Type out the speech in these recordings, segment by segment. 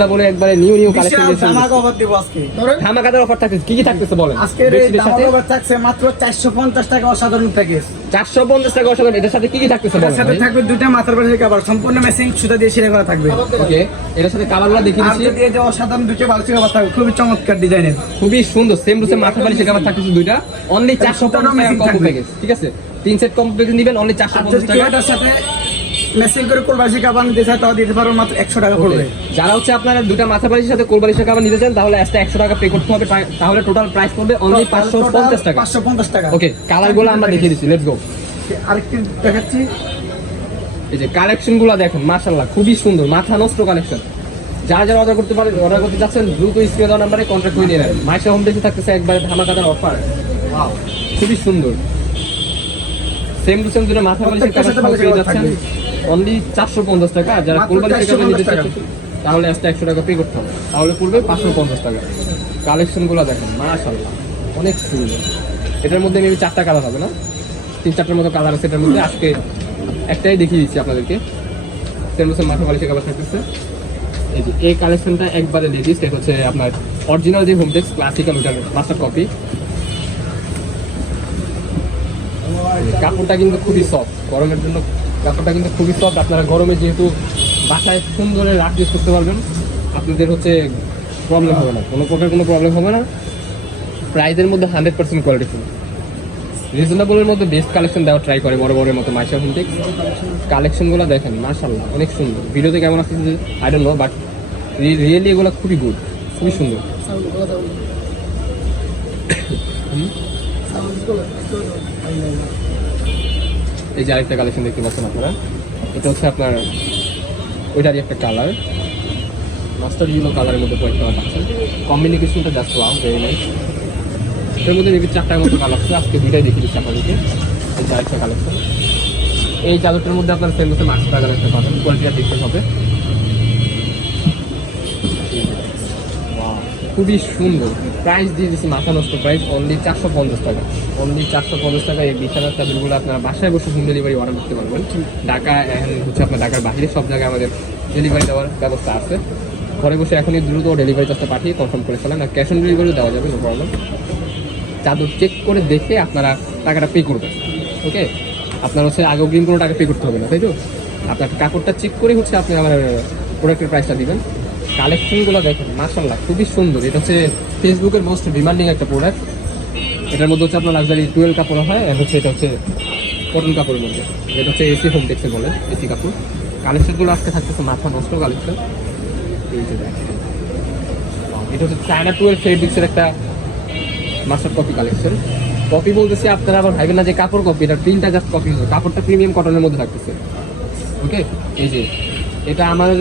না বলে একবারে নিউ নিউ কালেকশন বিশাল ধামাকা অফার দিব আজকে। ধামাকাদার অফার থাকতেছে। কি কি থাকতেছে বলেন? আজকের এই বেডশিটের সাথে ধামাকা অফার থাকছে মাত্র চারশো পঞ্চাশ টাকা অসাধারণ প্যাকেজ চারশো পঞ্চাশ টাকা অসাধারণ। এটার সাথে কি কি থাকতেছে বলেন সাথে থাকবে দুটা মাথার বাড়ির কাবার সম্পূর্ণ মেশিং সুতা দিয়ে সেরে করা থাকবে। ওকে এটার সাথে কালারগুলো দেখিয়ে দিচ্ছি। যদি এই যে অসাধারণ দুটো বালতি কাবার থাকবে খুবই চমৎকার ডিজাইনের খুবই সুন্দর সেম টু সেম অনলি চারশো পঞ্চাশ টাকা amazing প্যাকেজ ঠিক আছে? তিন সেট প্যাকেজ নিবেন অনলি চারশো পঞ্চাশ টাকা। এটার সাথে মেশিং করে কোলবাসী কাবার নিতে চায় তাও দিতে পারব মাত্র একশো টাকা পড়বে যারা হচ্ছে আপনারা দুটা মাথা বালিশের সাথে কোল বালিশের কাবার নিতে চান তাহলে এক্সট্রা একশো টাকা পে করতে হবে তাহলে টোটাল প্রাইস পড়বে অনলি পাঁচশো পঞ্চাশ টাকা। পাঁচশো পঞ্চাশ টাকা। ওকে কালারগুলো আমরা দেখিয়ে দিচ্ছি লেটস গো আরেকটি দেখাচ্ছি। এই যে কালেকশনগুলো দেখেন মাশাল্লাহ খুবই সুন্দর মাথা নষ্ট কালেকশন যারা যারা অর্ডার করতে পারেন অর্ডার করতে যাচ্ছেন দ্রুত স্ক্রিনে দেওয়া নাম্বারে কন্ট্যাক্ট করে নিয়ে নেন। মাইশা হোম ডেসে থাকতেছে একবারে ধামাকাদার অফার খুবই সুন্দর। সেম টু সেম দুটো মাথা বালিশের সাথে পেয়ে যাচ্ছেন অনলি চারশো পঞ্চাশ টাকা আর যারা কোল বালিশের নিতে চাচ্ছেন তাহলে এক্সট্রা একশো টাকা পে করতে হবে। তাহলে পড়বে পাঁচশো পঞ্চাশ টাকা। কালেকশনগুলো দেখেন মাশাল্লাহ অনেক সুন্দর। এটার মধ্যে মেবি চারটা কালার হবে না? তিন চারটার মতো কালার আছে এটার মধ্যে। আজকে একটাই দেখিয়ে দিচ্ছি আপনাদেরকে। সেম সেম মাথা বালিশের কাবার থাকতেছে। এই যে এই কালেকশনটা একবারে লেডিস্ট এটা হচ্ছে আপনার অরিজিনাল যে হোমটেক্স ক্লাসিক্যাল ওটার মাস্টার কপি কাপড়টা কিন্তু খুবই সফট গরমের জন্য কাপড়টা কিন্তু খুবই সফট আপনারা গরমে যেহেতু বাসায় সুন্দর রাখ ইউজ করতে পারবেন আপনাদের হচ্ছে প্রবলেম হবে না। কোনো প্রকার কোনো প্রবলেম হবে না। প্রাইজের মধ্যে হান্ড্রেড পার্সেন্ট কোয়ালিটি ফুল রিজনেবলের মধ্যে বেস্ট কালেকশন দেওয়ার ট্রাই করে বড় বড়ের মতো মাইশা হোমটেক্স কালেকশনগুলো দেখেন মাশাল্লাহ অনেক সুন্দর। ভিডিওতে কেমন আসছে I don't know but really এগুলো খুবই গুড খুবই সুন্দর। হুম? এই যে আরেকটা কালেকশন দেখতে পাচ্ছেন আপনারা, এটা হচ্ছে আপনার ওইটারই একটা কালার মাস্টার ইউনো কালারের মধ্যে কয়েকটা পাচ্ছেন কম্বিনেশনটা জাস্ট ওয়াও ভেরি নাইস এর মধ্যে মেবি চারটার মতো কালার আছে, আজকে দুইটাই দেখে দিচ্ছি আপনাদেরকে। এই যে আরেকটা কালেকশন এই চাদরটার মধ্যে আপনার সেম হচ্ছে মাস্টার কালারটা পাবেন কোয়ালিটিটা দেখতে হবে। খুবই সুন্দর। প্রাইস দিয়ে দিচ্ছি মাথা নষ্ট প্রাইস অনলি চারশো পঞ্চাশ টাকা। অনলি চারশো পঞ্চাশ টাকা এই বিছানার চাদরগুলো আপনারা বাসায় বসে হোম ডেলিভারি অর্ডার করতে পারবেন। ঢাকা and হচ্ছে আপনার ঢাকার বাইরে, সব জায়গায় আমাদের ডেলিভারি দেওয়ার ব্যবস্থা আছে। ঘরে বসে এখনই দ্রুত ডেলিভারি চার্জটা পাঠিয়ে কনফার্ম করে ফেলেন, আর ক্যাশ অন ডেলিভারি দেওয়া যাবে নো প্রবলেম চাদর চেক করে দেখে আপনারা টাকাটা পে করবেন ওকে আপনার হচ্ছে আগে অগ্রিম কোনো টাকা পে করতে হবে না, তাই তো? আপনার কাপড়টা চেক করে হচ্ছে আপনি আমার প্রোডাক্টের প্রাইসটা দিবেন। কালেকশনগুলো দেখেন মাসাল্লাহ খুবই সুন্দর। এটা হচ্ছে ফেসবুকের মোস্ট ডিমান্ডিং একটা প্রোডাক্ট এটার মধ্যে হচ্ছে আপনার লাক্সারি টুয়েল কাপড় হয়, আর হচ্ছে এটা হচ্ছে কটন কাপড়ের মধ্যে। এটা হচ্ছে এসি হোম টেক্সে বলে এসি কাপড়। কালেকশনগুলো আজকে থাকতেছে মাথা নষ্ট কালেকশন এই যে দেখেন। এটা হচ্ছে চায়না টুয়েলভ ফেব্রিক্সের একটা মাস্টার কপি কালেকশন কপি বলতেছি, আপনারা আবার ভাইবেন না যে কাপড় কপি এটা প্রিন্টটা জাস্ট কপি কাপড়টা প্রিমিয়াম কটনের মধ্যে থাকতেছে। ওকে এই যে এটা আমাদের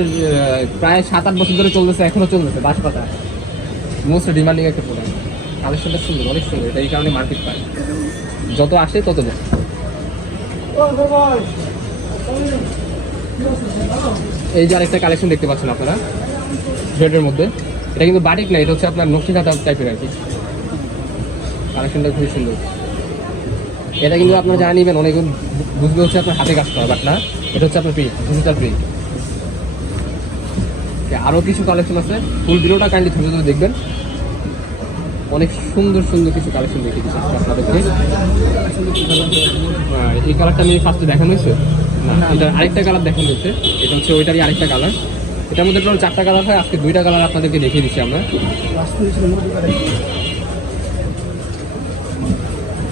প্রায় সাত আট বছর ধরে চলতেছে, এখনও চলতেছে বাস পাতা মোস্ট ডিমান্ডিং একটা প্রোডাক্ট কালেকশনটা সুন্দর, অনেক সুন্দর। এটা এই কারণে মার্কেট পায়। যত আসে, তত যায়। এই যে আরেকটা কালেকশন দেখতে পাচ্ছেন আপনারা শেডের মধ্যে। এটা কিন্তু বাটিক না, এটা হচ্ছে আপনার নকশি খাতা টাইপের আর কি। কালেকশনটা খুবই সুন্দর। এটা কিন্তু আপনারা জানা নিবেন, অনেক বুঝবে হচ্ছে আপনার হাতে কাজ করা বাট না। এটা হচ্ছে আপনার প্রিন্ট ডিজিটাল প্রিন্ট আরও কিছু কালেকশন আছে। ফুল ভিডিওটা কাইন্ডলি ধরে ধরে দেখবেন। অনেক সুন্দর সুন্দর কিছু কালেকশন দেখে দিচ্ছি আপনাদেরকে। এই কালারটা আমি ফার্স্টে দেখানো হয়েছে? না এটা আরেকটা কালার দেখানো হয়েছে। এটা হচ্ছে ওইটারই আরেকটা কালার এটার মধ্যে টোটাল চারটা কালার হয়। আজকে দুইটা কালার আপনাদেরকে দেখিয়ে দিচ্ছি আমরা।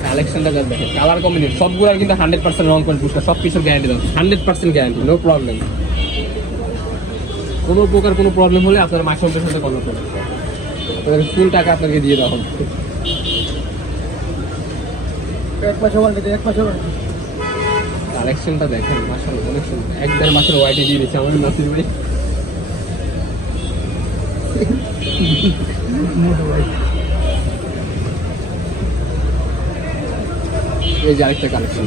কালেকশনটা যা দেখেন কালার কম্বিনেশন সবগুলো কিন্তু হান্ড্রেড পার্সেন্ট রং পয়েন্ট পুরস্কার সব কিছুর গ্যারান্টি দেওয়া। Hundred percent guarantee no problem কোনো প্রকার কোনো প্রবলেম হলে আপনারা মাসের সাথে কল করবেন। আপনাদের ফুল টাকা আপনাকে দিয়ে দেওয়া হবে। এক মাসে ওয়ারেন্টি এক মাসে ওয়ারেন্টি কালেকশনটা দেখেন মাসাল অনেক সুন্দর। এক দেড় মাসের ওয়াইটে দিয়ে দিচ্ছে আমাদের নাসির ভাই। এই যে আরেকটা কালেকশন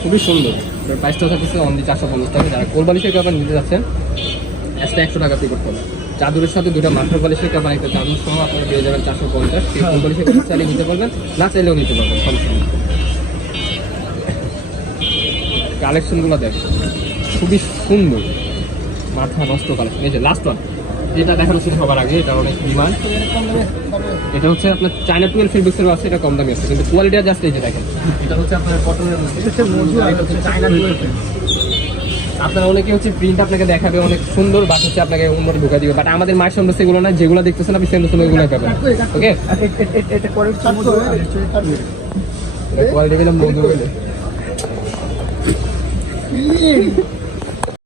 খুবই সুন্দর। প্রাইসটা থাকছে অনলি চারশো পঞ্চাশ টাকা। যারা কোরবালিশের কাপড় নিতে যাচ্ছেন এক্সট্রা একশো টাকা পে করতে হবে। চাদরের সাথে দুটো মাথার বালিশের কাপড় একটা চাদর সহ আপনারা পেয়ে যাবেন চারশো পঞ্চাশ। কেউ কোরবালিশের কাপড় চাইলে নিতে পারবেন, না চাইলেও নিতে পারবেন, সমস্যা নেই। কালেকশনগুলো দেখ, খুবই সুন্দর। মাথা নষ্ট কালেকশন এই যে লাস্ট ওয়ান এটা দেখানো ছিল সবার আগে, এটা অনেক ডিমান্ড এটা হচ্ছে আপনার চায়না টুয়েলভ ফেব্রিক্সেরও আছে, এটা কম দামি আছে, কিন্তু কোয়ালিটিটা জাস্ট এই যে দেখেন। এটা হচ্ছে আপনার কটনের এটা হচ্ছে মধু আর এটা হচ্ছে চায়না টুয়েলভ আপনারা অনেকে হচ্ছে প্রিন্ট আপনাকে দেখাবে অনেক সুন্দর বাট হচ্ছে আপনাকে অন্যটা ঢুকা দিবে। বাট আমাদের মায়ের সামনে সেগুলো না যেগুলো দেখতেছেন আপনি সেগুলো সেগুলো পাবেন। ওকে কোয়ালিটি